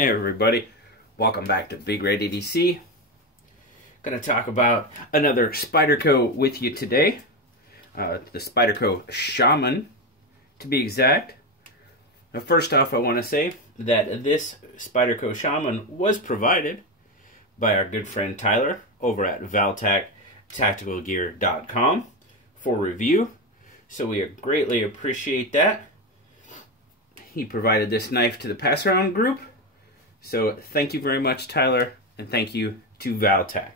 Hey everybody, welcome back to Big Red EDC. Going to talk about another Spyderco with you today. The Spyderco Shaman, to be exact. Now, first off, I want to say that this Spyderco Shaman was provided by our good friend Tyler over at valtaktacticalgear.com for review. So we greatly appreciate that. He provided this knife to the pass-around group. So thank you very much, Tyler, and thank you to Valtak.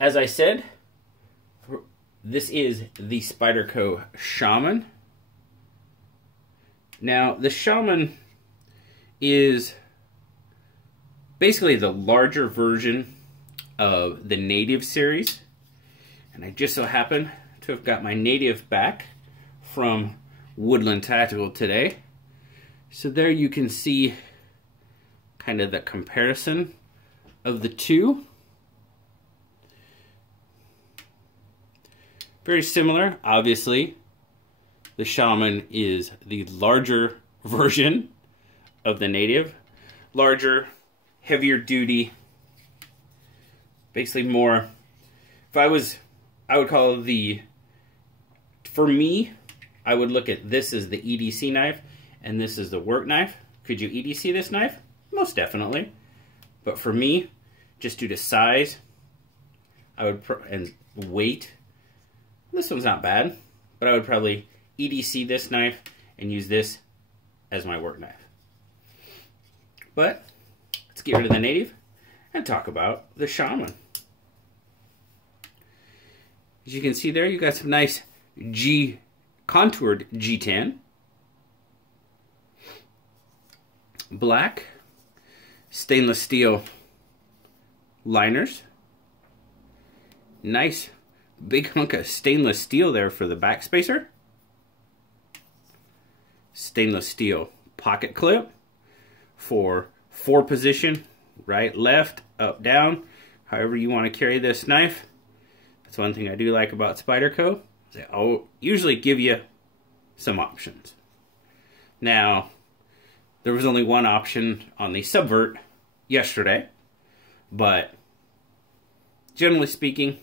As I said, this is the Spyderco Shaman. Now, the Shaman is basically the larger version of the Native series. And I just so happen to have got my Native back from Woodland Tactical today. So there you can see kind of the comparison of the two. Very similar, obviously. The Shaman is the larger version of the Native. Larger, heavier duty, basically more, I would call it for me, I would look at this as the EDC knife, and this is the work knife. Could you EDC this knife? Most definitely. But for me, just due to size, and weight, this one's not bad, but I would probably EDC this knife and use this as my work knife. But let's get rid of the Native and talk about the Shaman. As you can see there, you got some nice contoured G10. Black stainless steel liners. Nice big hunk of stainless steel there for the back spacer. Stainless steel pocket clip for 4 position, right, left, up, down, however you want to carry this knife. That's one thing I do like about Spyderco. I'll usually give you some options. Now, there was only one option on the Subvert yesterday, but generally speaking,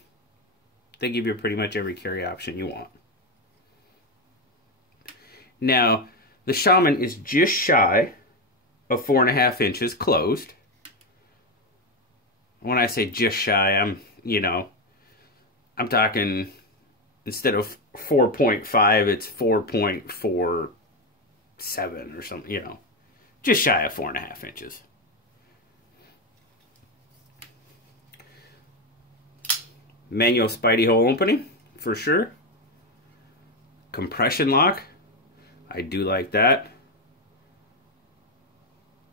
they give you pretty much every carry option you want. Now, the Shaman is just shy of 4.5 inches closed. When I say just shy, I'm talking, instead of 4.5, it's 4.47 or something, just shy of 4.5 inches. Manual Spidey hole opening, for sure. Compression lock, I do like that.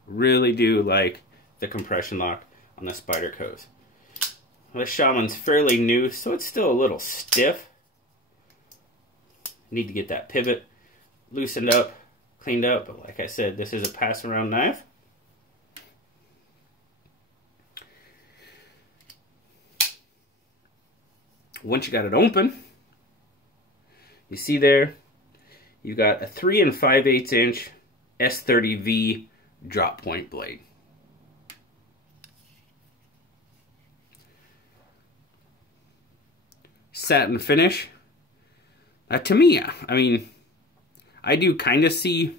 Really do like the compression lock on the Spydercos. Well, this Shaman's fairly new, so it's still a little stiff. Need to get that pivot loosened up, cleaned up, but like I said, this is a pass-around knife. Once you got it open, you see there, you got a 3 5/8 inch S30V drop point blade. Satin finish. To me, I mean, I do kind of see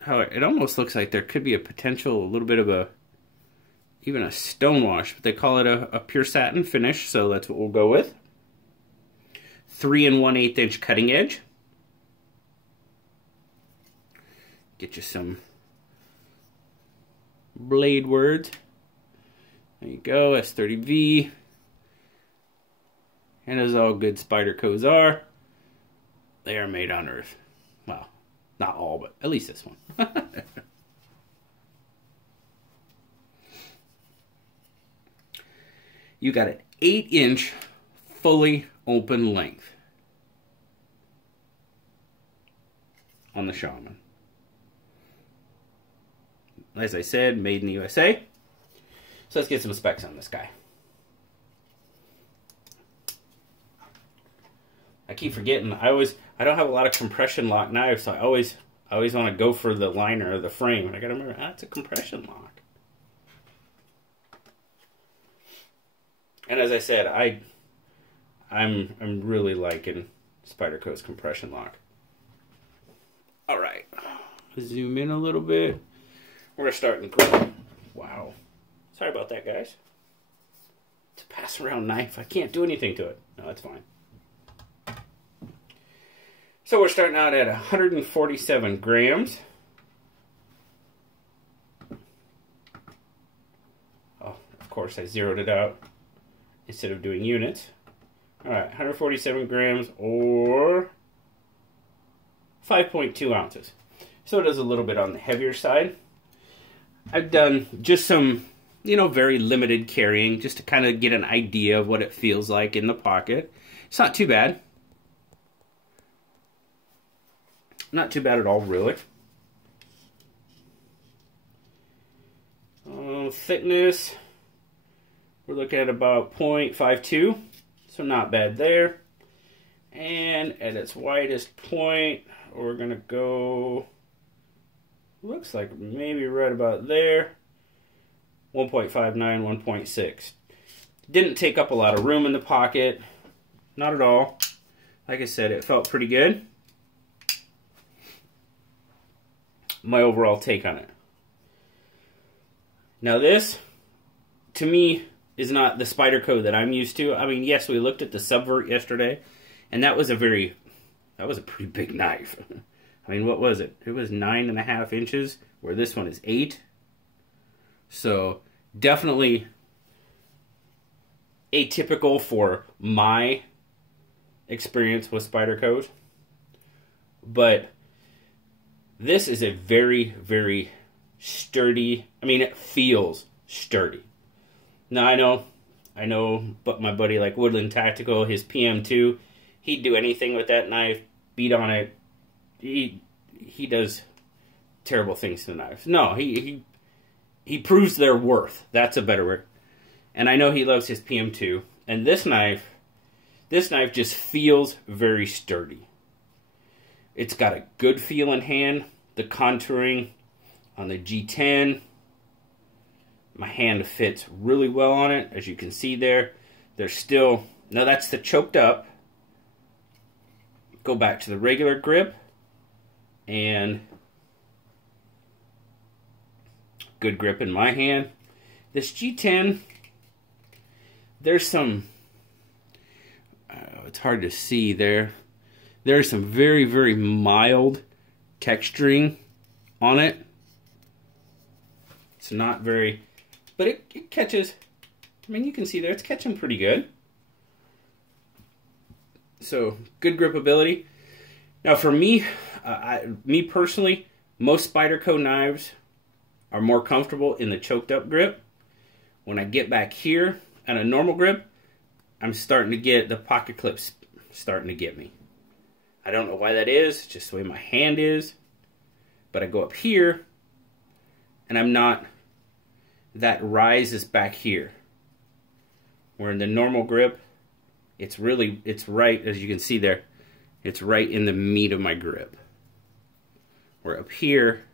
how it almost looks like there could be a potential, a little bit of even a stonewash, but they call it a pure satin finish, so that's what we'll go with. 3 1/8 inch cutting edge. Get you some blade words. There you go, S30V. And as all good Spydercos are, they are made on Earth. Well, not all, but at least this one. You got an 8 inch fully open length on the Shaman. As I said, made in the USA. So let's get some specs on this guy. I keep forgetting, I don't have a lot of compression lock knives, so I I always want to go for the liner of the frame, and I gotta remember, that's a compression lock. And as I said, I'm really liking Spyderco's compression lock. All right, zoom in a little bit. We're gonna start in grip. Wow, sorry about that, guys. It's a pass around knife. I can't do anything to it. No, that's fine. So we're starting out at 147 grams. Oh, of course I zeroed it out instead of doing units. All right, 147 grams or 5.2 ounces. So it is a little bit on the heavier side. I've done just some, you know, very limited carrying just to kind of get an idea of what it feels like in the pocket. It's not too bad. Not too bad at all, really. Thickness, we're looking at about 0.52, so not bad there. And at its widest point, we're going to go, looks like maybe right about there, 1.59, 1.6. Didn't take up a lot of room in the pocket, not at all. Like I said, it felt pretty good. My overall take on it. Now this, to me, is not the Spyderco that I'm used to. I mean, yes, we looked at the Subvert yesterday, and that was a pretty big knife. I mean, what was it? It was 9.5 inches, where this one is 8. So definitely atypical for my experience with Spydercos. But this is a very, very sturdy, I mean, it feels sturdy. Now, I know, but my buddy like Woodland Tactical, his PM2, he'd do anything with that knife, beat on it. He does terrible things to the knives. No, he proves their worth. That's a better word. And I know he loves his PM2. And this knife just feels very sturdy. It's got a good feel in hand. The contouring on the G10, my hand fits really well on it, as you can see there. There's still, now that's the choked up. Go back to the regular grip, and good grip in my hand. This G10, there's some, it's hard to see there. There's some very, very mild texturing on it. It's not very, but it catches, I mean, you can see there, it's catching pretty good. So, good gripability. Now for me, me personally, most Spyderco knives are more comfortable in the choked up grip. When I get back here at a normal grip, I'm starting to get the pocket clips starting to get me. I don't know why that is, just the way my hand is. But I go up here, and I'm not, that rise is back here. Where in the normal grip, it's right, as you can see there, it's right in the meat of my grip. Where up here,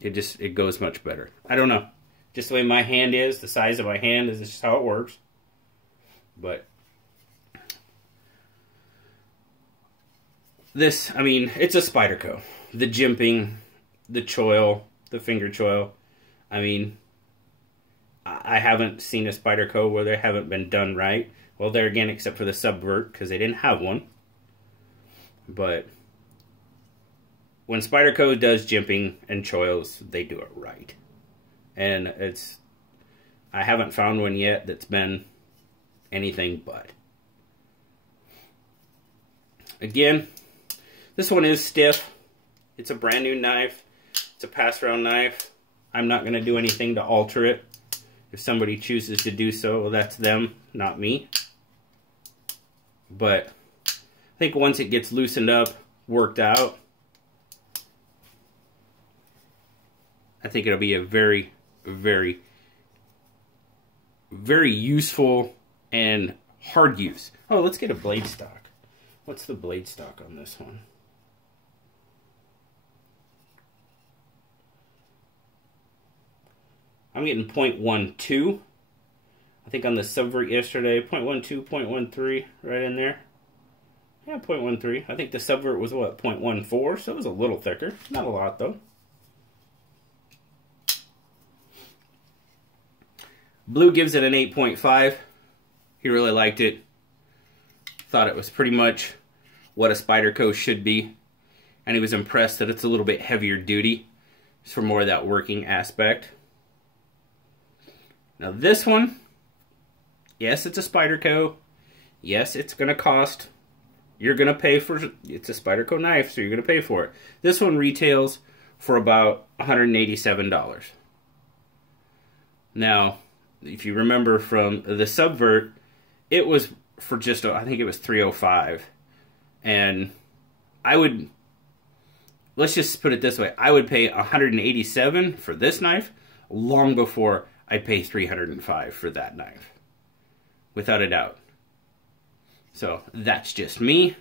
it goes much better. I don't know. Just the way my hand is, the size of my hand is just how it works. But this, I mean, it's a Spyderco. The jimping, the choil, the finger choil. I mean, I haven't seen a Spyderco where they haven't been done right. Well, there again, except for the Subvert, because they didn't have one. But when Spyderco does jimping and choils, they do it right. And I haven't found one yet that's been anything but. Again, this one is stiff. It's a brand new knife. It's a pass round knife. I'm not going to do anything to alter it. If somebody chooses to do so, well, that's them, not me. But I think once it gets loosened up, worked out, I think it'll be a very, very, very useful and hard use. Oh, let's get a blade stock. What's the blade stock on this one? I'm getting 0.12. I think on the subvert yesterday, 0.12, 0.13, right in there. Yeah, 0.13. I think the subvert was what, 0.14, so it was a little thicker. Not a lot though. Blue gives it an 8.5. He really liked it. Thought it was pretty much what a Spyderco should be. And he was impressed that it's a little bit heavier duty. It's for more of that working aspect. Now this one, yes, it's a Spyderco. Yes, it's going to cost. You're going to pay for it. It's a Spyderco knife, so you're going to pay for it. This one retails for about $187. Now, if you remember from the subvert, it was for just, I think it was $305. And I would, let's just put it this way, I would pay $187 for this knife long before I'd pay $305 for that knife. Without a doubt. So, that's just me.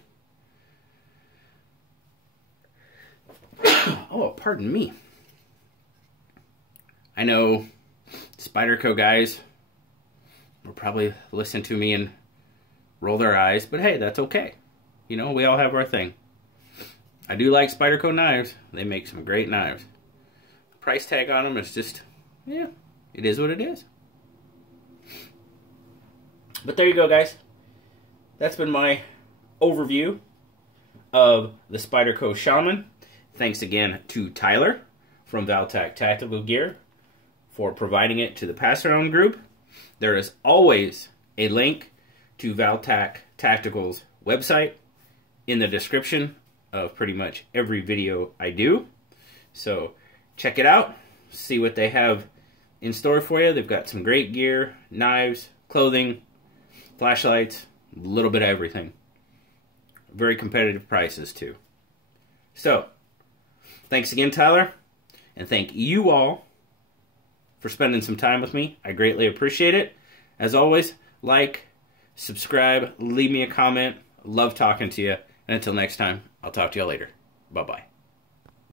Oh, pardon me. I know Spyderco guys will probably listen to me and roll their eyes, but hey, that's okay. You know, we all have our thing. I do like Spyderco knives. They make some great knives. The price tag on them is just, yeah, it is what it is. But there you go, guys. That's been my overview of the Spyderco Shaman. Thanks again to Tyler from Valtac Tactical Gear for providing it to the Pass-Around group. There is always a link to Valtac Tactical's website in the description of pretty much every video I do. So check it out, see what they have in store for you. They've got some great gear, knives, clothing, flashlights, a little bit of everything. Very competitive prices too. So, thanks again, Tyler, and thank you all for spending some time with me. I greatly appreciate it. As always, like, subscribe, leave me a comment. Love talking to you. And until next time, I'll talk to you later. Bye-bye.